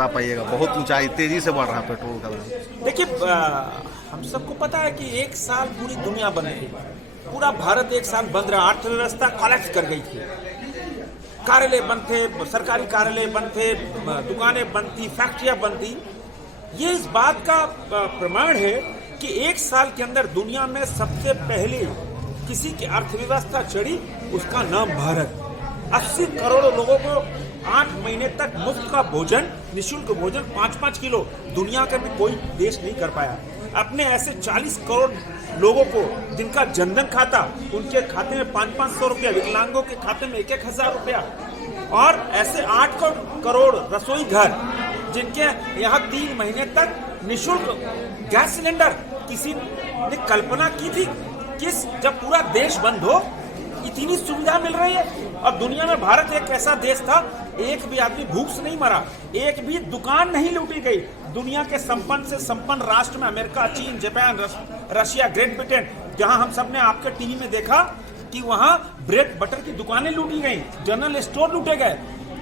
बता पाइएगा, बहुत ऊंचाई तेजी से बढ़ रहा है पेट्रोल का दाम। देखिए, हम सबको पता है कि एक साल पूरी दुनिया बंद थी, पूरा भारत एक साल बंद रहा, अर्थव्यवस्था कोलैप्स कर गई थी। कार्यालय बंद थे, सरकारी कार्यालय बंद थे, दुकानें बंद थी, फैक्ट्रियां बंद थी। ये इस बात का प्रमाण है कि एक साल के अंदर दुनिया में सबसे पहले किसी की अर्थव्यवस्था चढ़ी, उसका नाम भारत। 80 करोड़ लोगों को 8 महीने तक मुफ्त का भोजन, निःशुल्क भोजन 5-5 किलो, दुनिया का भी कोई देश नहीं कर पाया। अपने ऐसे 40 करोड़ लोगों को जिनका जनधन खाता, उनके खाते में 500-500 रुपया, विकलांगों के खाते में 1-1 हजार रुपया, और ऐसे 8 करोड़ रसोई घर जिनके यहाँ 3 महीने तक निःशुल्क गैस सिलेंडर। किसी ने कल्पना की थी किस जब पूरा देश बंद हो इतनी सुविधा मिल रही है? और दुनिया में भारत एक ऐसा देश था, एक भी आदमी भूख से नहीं मरा, एक भी दुकान नहीं लूटी गई। दुनिया के संपन्न से संपन्न राष्ट्र में अमेरिका, चीन, जापान, रशिया, ग्रेट ब्रिटेन, जहां हम सब ने आपके टीवी में देखा कि वहां ब्रेड बटर की दुकानें लूटी गई, जनरल स्टोर लूटे गए।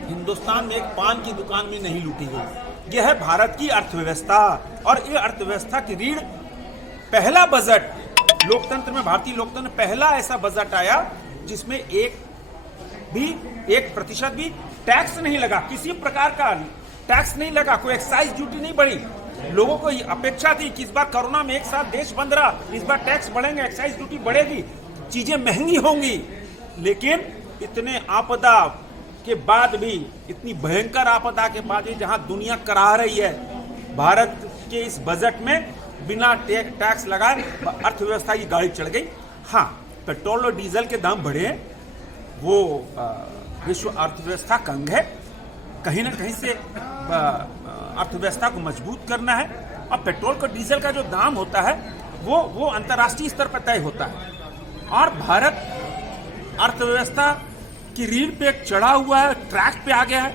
हिंदुस्तान में एक पान की दुकान भी नहीं लूटी गई। यह है भारत की अर्थव्यवस्था। और ये अर्थव्यवस्था की रीढ़, पहला बजट लोकतंत्र में, भारतीय लोकतंत्र में पहला ऐसा बजट आया जिसमें 1% भी टैक्स नहीं लगा, किसी प्रकार का टैक्स नहीं लगा, कोई एक्साइज ड्यूटी नहीं बढ़ी। लोगों को अपेक्षा थी कि इस बार कोरोना में एक साथ देश बंद रहा, इस बार टैक्स बढ़ेंगे, एक्साइज ड्यूटी बढ़ेगी, चीजें महंगी होंगी। लेकिन इतने आपदा के बाद भी, इतनी भयंकर आपदा के बाद भी, जहां दुनिया कराह रही है, भारत के इस बजट में बिना टैक्स लगाए अर्थव्यवस्था की गाड़ी चढ़ गई। हाँ, पेट्रोल और डीजल के दाम बढ़े हैं, वो विश्व अर्थव्यवस्था का अंग है। कहीं ना कहीं से अर्थव्यवस्था को मजबूत करना है। और पेट्रोल और डीजल का जो दाम होता है वो अंतर्राष्ट्रीय स्तर पर तय होता है। और भारत अर्थव्यवस्था की रीढ़ पे चढ़ा हुआ है, ट्रैक पे आ गया है,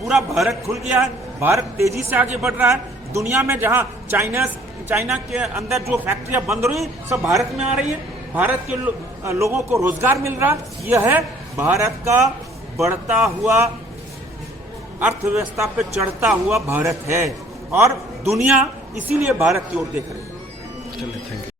पूरा भारत खुल गया है, भारत तेजी से आगे बढ़ रहा है। दुनिया में जहां चाइना के अंदर जो फैक्ट्रियां बंद रही, सब भारत में आ रही है, भारत के लोगों को रोजगार मिल रहा है। यह है भारत का बढ़ता हुआ, अर्थव्यवस्था पे चढ़ता हुआ भारत है, और दुनिया इसीलिए भारत की ओर देख रही है। चलिए, थैंक यू।